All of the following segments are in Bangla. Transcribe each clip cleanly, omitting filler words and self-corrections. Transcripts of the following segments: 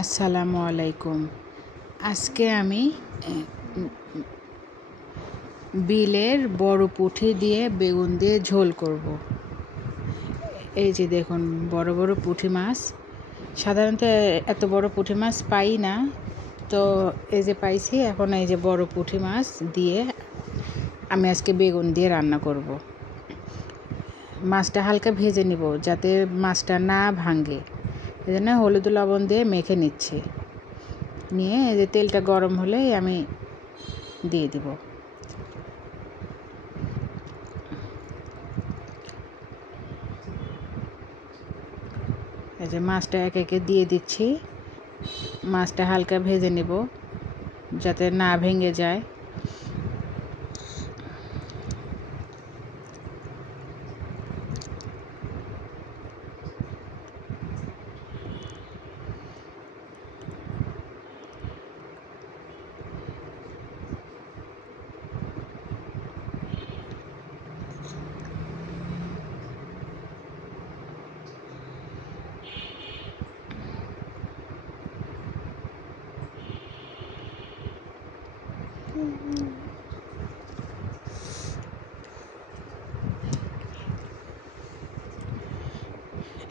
আসসালামু আলাইকুম। আজকে আমি বিলের বড় পুঁটি দিয়ে বেগুন দিয়ে ঝোল করব। এই যে দেখুন বড় বড় পুঁটি মাছ। সাধারণত এত বড় পুঁটি মাছ পাই না, তো এই যে পাইছি। এখন এই যে বড় পুঁটি মাছ দিয়ে আমি আজকে বেগুন দিয়ে রান্না করব। মাছটা হালকা ভেজে নিব যাতে মাছটা না ভাঙে, এই জন্য হলুদ লবণ দিয়ে মেখে নিচ্ছি। নিয়ে এই যে তেলটা গরম হলেই আমি দিয়ে দিব। এই যে মাছটা একে একে দিয়ে দিচ্ছি। মাছটা হালকা ভেজে নেব যাতে না ভেঙে যায়।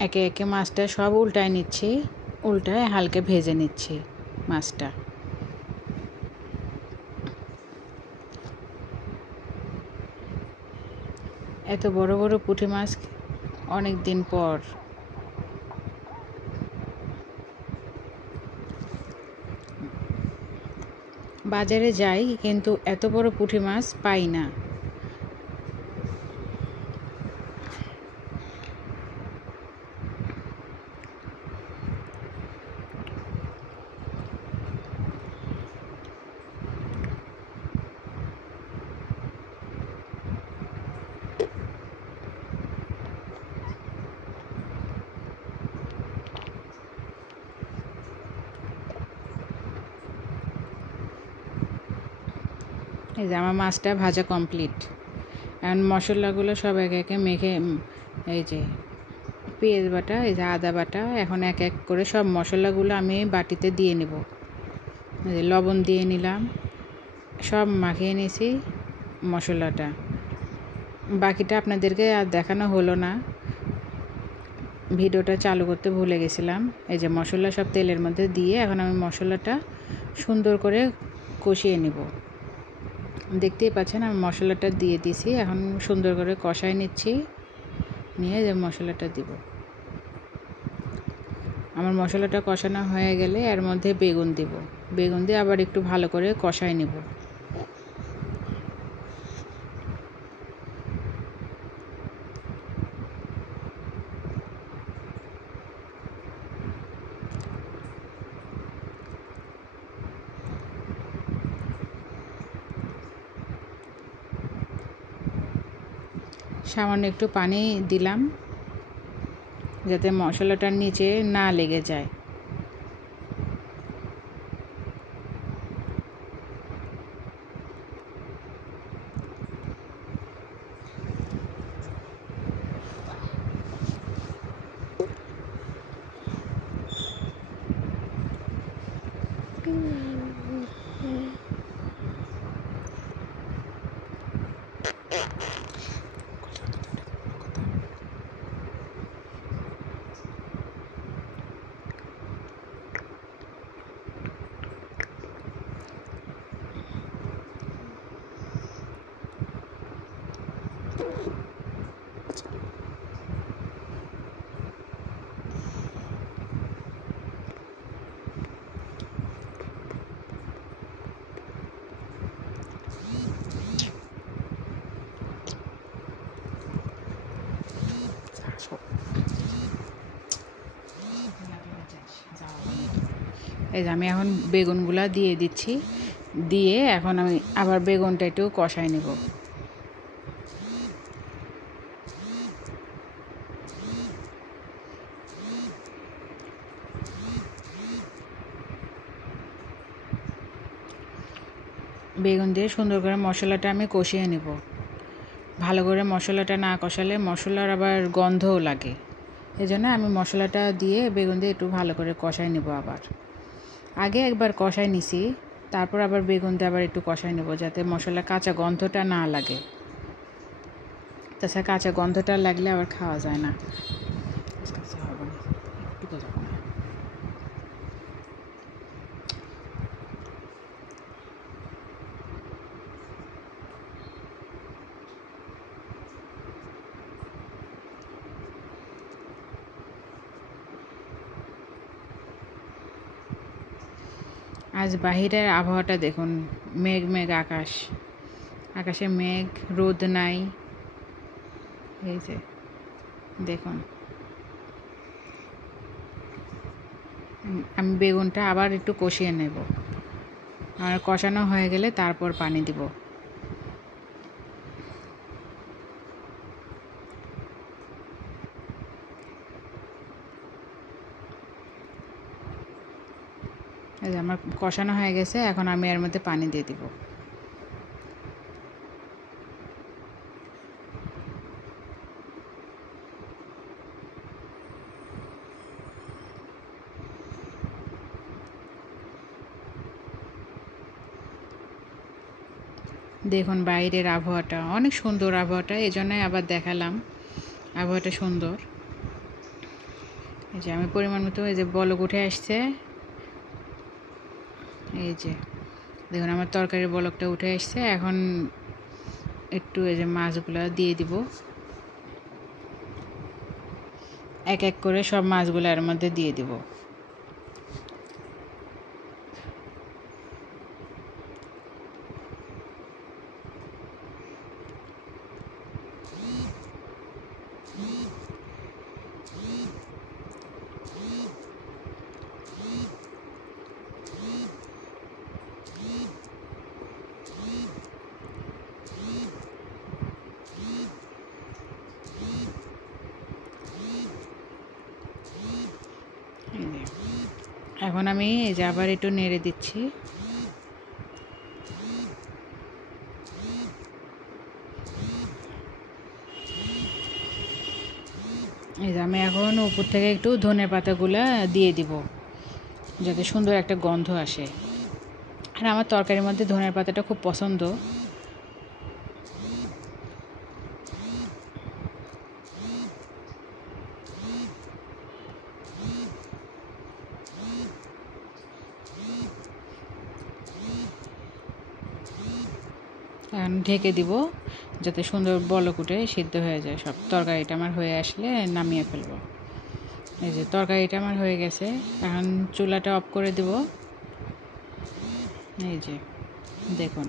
একে একে মাছটা সব উল্টায় নিচ্ছি, উল্টায় হালকা ভেজে নিচ্ছি মাছটা। এত বড় বড় পুঁটি মাছ অনেক দিন পর। বাজারে যাই কিন্তু এত বড় পুঁটি মাছ পাই না। এই যে আমার মাছটা ভাজা কমপ্লিট। এখন মশলাগুলো সব একে একে মেখে, এই যে পেঁয়াজ বাটা, এই যে আদা বাটা, এখন এক এক করে সব মশলাগুলো আমি বাটিতে দিয়ে নেব। এই যে লবণ দিয়ে নিলাম, সব মাখিয়ে নিয়েছি মশলাটা। বাকিটা আপনাদেরকে আর দেখানো হলো না, ভিডিওটা চালু করতে ভুলে গেছিলাম। এই যে মশলা সব তেলের মধ্যে দিয়ে এখন আমি মশলাটা সুন্দর করে কষিয়ে নেব। দেখতেই পাচ্ছেন আমি মশলাটা দিয়ে দিছি। এখন সুন্দর করে কষায় নিচ্ছি, নিয়ে যে মশলাটা দিব। আমার মশলাটা কষানো হয়ে গেলে এর মধ্যে বেগুন দিব। বেগুন দিয়ে আবার একটু ভালো করে কষায় নেব। সামান্য একটু পানি দিলাম যাতে মশলাটার নিচে না লেগে যায়। এই যে আমি এখন বেগুনগুলা দিয়ে দিচ্ছি, দিয়ে এখন আমি আবার বেগুনটা একটু কষায় নেব। বেগুন দিয়ে সুন্দর করে মশলাটা আমি কষিয়ে নেব। ভালো করে মশলাটা না কষালে মশলার আবার গন্ধও লাগে, এই জন্য আমি মশলাটা দিয়ে বেগুন দিয়ে একটু ভালো করে কষাই নেব আবার। আগে একবার কষাই নিছি, তারপর আবার বেগুন দিয়ে আবার একটু কষাই নেব, যাতে মশলা কাঁচা গন্ধটা না লাগে। তাছাড়া কাঁচা গন্ধটা লাগলে আবার খাওয়া যায় না। একটু যাবো না। আজ বাহিরের আবহাওয়াটা দেখুন, মেঘ মেঘ আকাশ, আকাশে মেঘ, রোদ নাই। এই যে দেখুন, আমি বেগুনটা আবার একটু কষিয়ে নেব, আর কষানো হয়ে গেলে তারপর পানি দিব। এই যে আমার কষানো হয়ে গেছে, এখন আমি এর মধ্যে পানি দিয়ে দিব। দেখুন বাইরের আবহাওয়াটা অনেক সুন্দর, আবহাওয়াটা এই জন্যই আবার দেখালাম, আবহাওয়াটা সুন্দর। এই যে আমি পরিমাণ মতো, এই যে বলক উঠে আসছে, এই যে দেখুন আমার তরকারির বলকটা উঠে আসছে। এখন একটু এই যে মাছগুলো দিয়ে দিব, এক এক করে সব মাছগুলো এর মধ্যে দিয়ে দিব। এখন আমি এই যে আবার একটু নেড়ে দিচ্ছি। এই যে আমি এখন উপর থেকে একটু ধনে পাতাগুলা দিয়ে দিব, যাতে সুন্দর একটা গন্ধ আসে। আর আমার তরকারির মধ্যে ধনের পাতাটা খুব পছন্দ। এখন ঢেকে দিব, যাতে সুন্দর বলক উঠে সিদ্ধ হয়ে যায় সব। তরকারিটা আমার হয়ে আসলে নামিয়ে ফেলবো। এই যে তরকারিটা আমার হয়ে গেছে, এখন চুলাটা অফ করে দেব। এই যে দেখুন,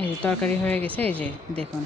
এই যে তরকারি হয়ে গেছে, এই যে দেখুন।